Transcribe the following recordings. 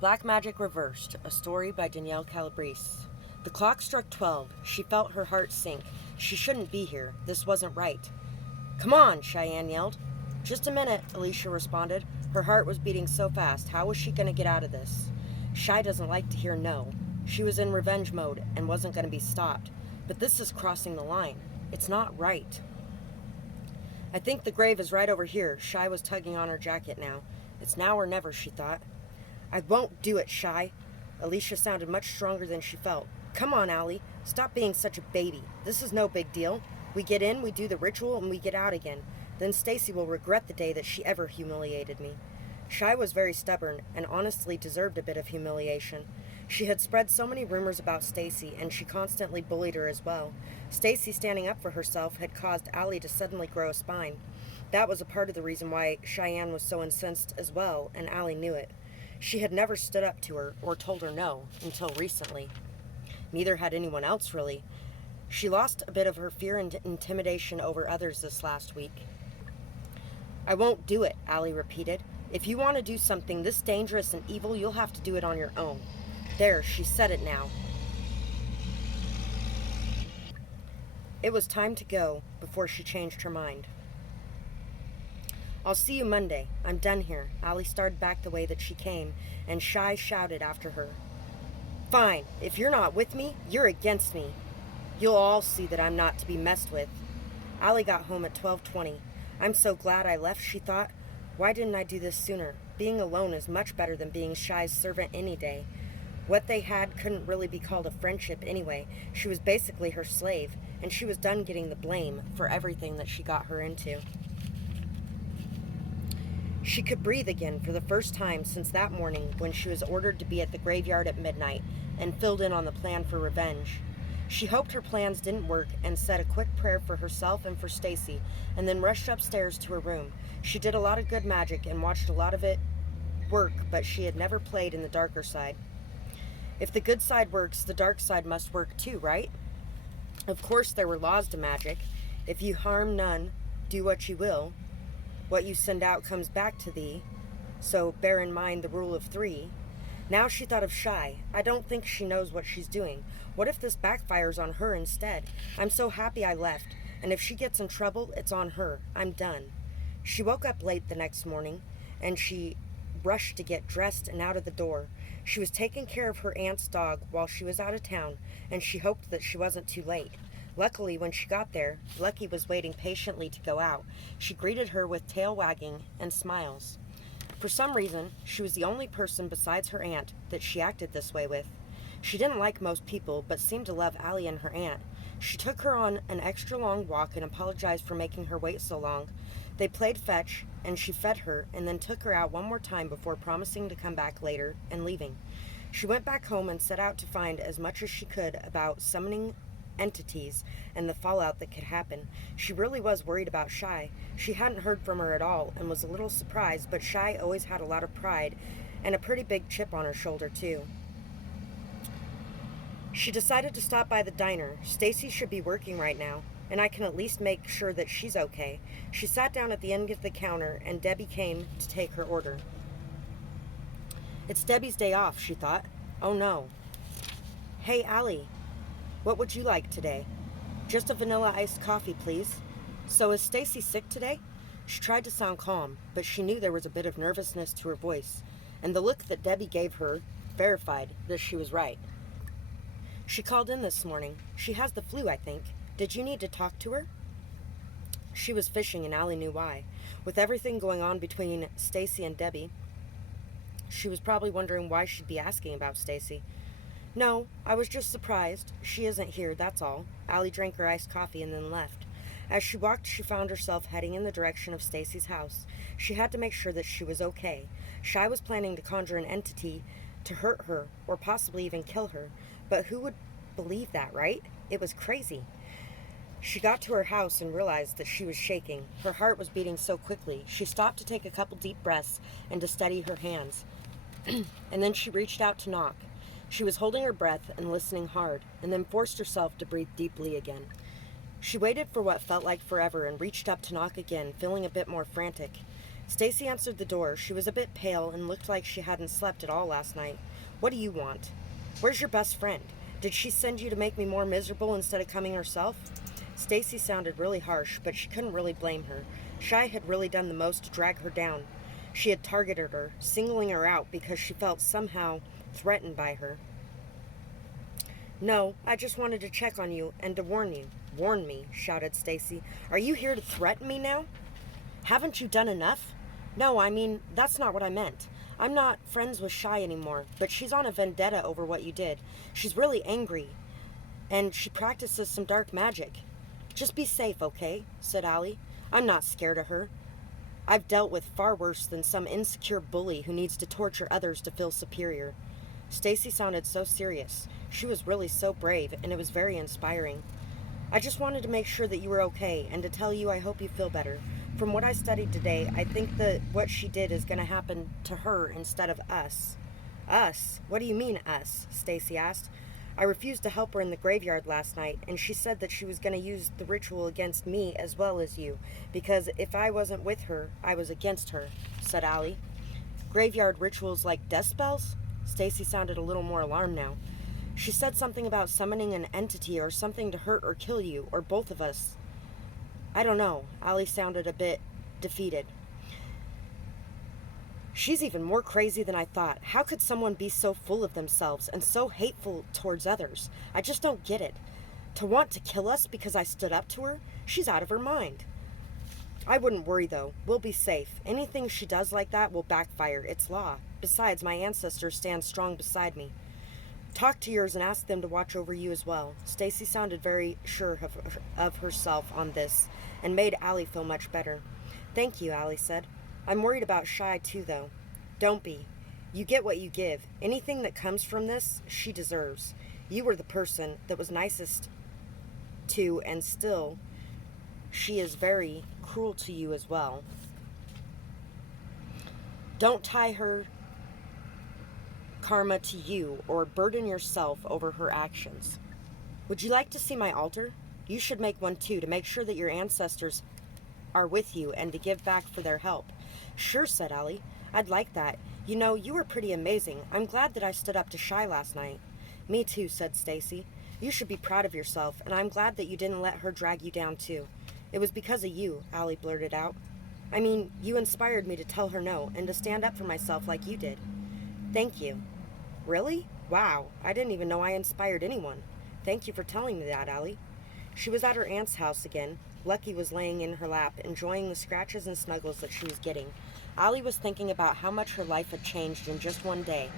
Black Magic Reversed, a story by Danielle Calabrese. The clock struck 12. She felt her heart sink. She shouldn't be here. This wasn't right. "Come on," Cheyenne yelled. "Just a minute," Alicia responded. Her heart was beating so fast. How was she going to get out of this? Shy doesn't like to hear no. She was in revenge mode and wasn't going to be stopped. But this is crossing the line. It's not right. "I think the grave is right over here." Shy was tugging on her jacket now. It's now or never, she thought. "I won't do it, Shy." Alicia sounded much stronger than she felt. "Come on, Allie. Stop being such a baby. This is no big deal. We get in, we do the ritual, and we get out again. Then Stacy will regret the day that she ever humiliated me." Shy was very stubborn and honestly deserved a bit of humiliation. She had spread so many rumors about Stacy, and she constantly bullied her as well. Stacy standing up for herself had caused Allie to suddenly grow a spine. That was a part of the reason why Cheyenne was so incensed as well, and Allie knew it. She had never stood up to her or told her no until recently. Neither had anyone else, really. She lost a bit of her fear and intimidation over others this last week. "I won't do it," Allie repeated. "If you want to do something this dangerous and evil, you'll have to do it on your own." There, she said it now. It was time to go before she changed her mind. "I'll see you Monday. I'm done here." Allie started back the way that she came, and Shy shouted after her. "Fine. If you're not with me, you're against me. You'll all see that I'm not to be messed with." Allie got home at 12:20. "I'm so glad I left," she thought. "Why didn't I do this sooner? Being alone is much better than being Shy's servant any day." What they had couldn't really be called a friendship anyway. She was basically her slave, and she was done getting the blame for everything that she got her into. She could breathe again for the first time since that morning when she was ordered to be at the graveyard at midnight and filled in on the plan for revenge. She hoped her plans didn't work and said a quick prayer for herself and for Stacy, and then rushed upstairs to her room. She did a lot of good magic and watched a lot of it work, but she had never played in the darker side. If the good side works, the dark side must work too, right? Of course there were laws to magic. If you harm none, do what you will. What you send out comes back to thee. So bear in mind the rule of 3. Now she thought of Shy. I don't think she knows what she's doing. What if this backfires on her instead? I'm so happy I left. And if she gets in trouble, it's on her. I'm done. She woke up late the next morning, and she rushed to get dressed and out of the door. She was taking care of her aunt's dog while she was out of town, and she hoped that she wasn't too late. Luckily, when she got there, Lucky was waiting patiently to go out. She greeted her with tail wagging and smiles. For some reason, she was the only person besides her aunt that she acted this way with. She didn't like most people, but seemed to love Allie and her aunt. She took her on an extra long walk and apologized for making her wait so long. They played fetch, and she fed her, and then took her out one more time before promising to come back later and leaving. She went back home and set out to find as much as she could about summoning entities and the fallout that could happen. She really was worried about Shy. She hadn't heard from her at all and was a little surprised, but Shy always had a lot of pride and a pretty big chip on her shoulder too. She decided to stop by the diner. Stacy should be working right now, and I can at least make sure that she's okay. She sat down at the end of the counter, and Debbie came to take her order. It's Debbie's day off, she thought. Oh no. Hey, Allie, what would you like today? Just a vanilla iced coffee, please. So is Stacy sick today? She tried to sound calm, but she knew there was a bit of nervousness to her voice, and the look that Debbie gave her verified that she was right. She called in this morning. She has the flu, I think. Did you need to talk to her? She was fishing, and Allie knew why. With everything going on between Stacy and Debbie, she was probably wondering why she'd be asking about Stacy. No, I was just surprised. She isn't here, that's all. Allie drank her iced coffee and then left. As she walked, she found herself heading in the direction of Stacy's house. She had to make sure that she was okay. Shy was planning to conjure an entity to hurt her or possibly even kill her. But who would believe that, right? It was crazy. She got to her house and realized that she was shaking. Her heart was beating so quickly. She stopped to take a couple deep breaths and to steady her hands. And then she reached out to knock. She was holding her breath and listening hard, and then forced herself to breathe deeply again. She waited for what felt like forever and reached up to knock again, feeling a bit more frantic. Stacy answered the door. She was a bit pale and looked like she hadn't slept at all last night. What do you want? Where's your best friend? Did she send you to make me more miserable instead of coming herself? Stacy sounded really harsh, but she couldn't really blame her. Shy had really done the most to drag her down. She had targeted her, singling her out because she felt somehow threatened by her. No, I just wanted to check on you and to warn you. Warn me, shouted Stacy. Are you here to threaten me now? Haven't you done enough? No, I mean, that's not what I meant. I'm not friends with Shy anymore, but she's on a vendetta over what you did. She's really angry, and she practices some dark magic. Just be safe, okay? Said Allie. I'm not scared of her. I've dealt with far worse than some insecure bully who needs to torture others to feel superior. Stacy sounded so serious. She was really so brave, and it was very inspiring. I just wanted to make sure that you were okay, and to tell you I hope you feel better. From what I studied today, I think that what she did is going to happen to her instead of us. Us? What do you mean, us? Stacy asked. I refused to help her in the graveyard last night, and she said that she was going to use the ritual against me as well as you, because if I wasn't with her, I was against her, said Allie. Graveyard rituals like death spells? Stacy sounded a little more alarmed now. She said something about summoning an entity or something to hurt or kill you, or both of us. I don't know. Allie sounded a bit defeated. She's even more crazy than I thought. How could someone be so full of themselves and so hateful towards others? I just don't get it. To want to kill us because I stood up to her? She's out of her mind. I wouldn't worry, though. We'll be safe. Anything she does like that will backfire. It's law. Besides, my ancestors stand strong beside me. Talk to yours and ask them to watch over you as well. Stacy sounded very sure of herself on this and made Allie feel much better. Thank you, Allie said. I'm worried about Shy too, though. Don't be. You get what you give. Anything that comes from this, she deserves. You were the person that was nicest to, and still, she is very cruel to you as well. Don't tie her karma to you or burden yourself over her actions. Would you like to see my altar? You should make one too to make sure that your ancestors are with you and to give back for their help. Sure, said Allie. I'd like that. You know, you were pretty amazing. I'm glad that I stood up to Shy last night. Me too, said Stacy. You should be proud of yourself, and I'm glad that you didn't let her drag you down too. It was because of you, Allie blurted out. I mean, you inspired me to tell her no and to stand up for myself like you did. Thank you. Really? Wow, I didn't even know I inspired anyone. Thank you for telling me that, Allie. She was at her aunt's house again. Lucky was laying in her lap, enjoying the scratches and snuggles that she was getting. Allie was thinking about how much her life had changed in just one day.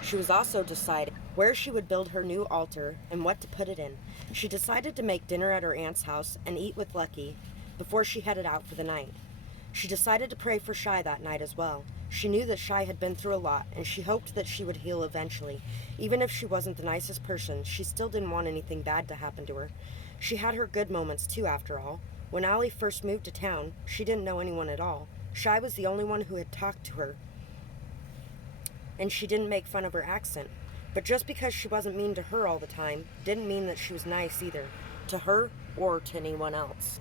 She was also deciding where she would build her new altar and what to put it in. She decided to make dinner at her aunt's house and eat with Lucky before she headed out for the night. She decided to pray for Shy that night as well. She knew that Shy had been through a lot, and she hoped that she would heal eventually. Even if she wasn't the nicest person, she still didn't want anything bad to happen to her. She had her good moments too, after all. When Allie first moved to town, she didn't know anyone at all. Shy was the only one who had talked to her, and she didn't make fun of her accent. But just because she wasn't mean to her all the time, didn't mean that she was nice either, to her or to anyone else.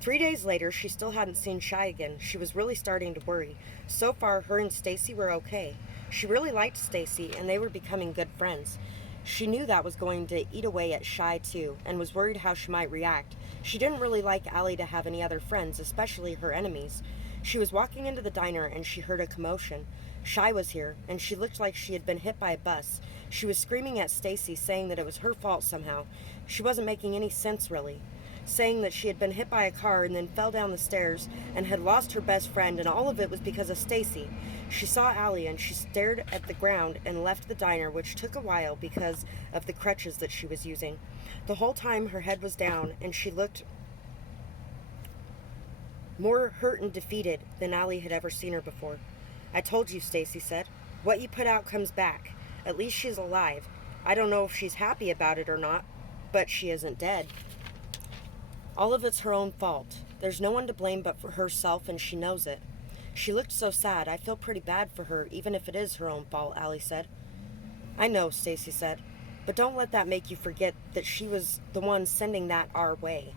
3 days later, she still hadn't seen Shy again. She was really starting to worry. So far, her and Stacy were okay. She really liked Stacy, and they were becoming good friends. She knew that was going to eat away at Shy too, and was worried how she might react. She didn't really like Allie to have any other friends, especially her enemies. She was walking into the diner, and she heard a commotion. Shy was here, and she looked like she had been hit by a bus. She was screaming at Stacy, saying that it was her fault somehow. She wasn't making any sense, really. Saying that she had been hit by a car and then fell down the stairs and had lost her best friend, and all of it was because of Stacy. She saw Allie, and she stared at the ground and left the diner, which took a while because of the crutches that she was using. The whole time her head was down, and she looked more hurt and defeated than Allie had ever seen her before. I told you, Stacy said. What you put out comes back. At least she's alive. I don't know if she's happy about it or not, but she isn't dead. All of it's her own fault. There's no one to blame but for herself, and she knows it. She looked so sad. I feel pretty bad for her, even if it is her own fault, Allie said. I know, Stacy said, but don't let that make you forget that she was the one sending that our way.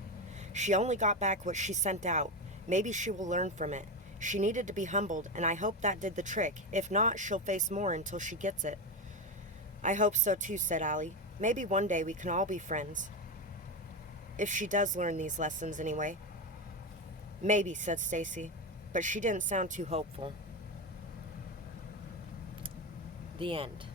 She only got back what she sent out. Maybe she will learn from it. She needed to be humbled, and I hope that did the trick. If not, she'll face more until she gets it. I hope so too, said Allie. Maybe one day we can all be friends. If she does learn these lessons anyway. Maybe, said Stacy, but she didn't sound too hopeful. The end.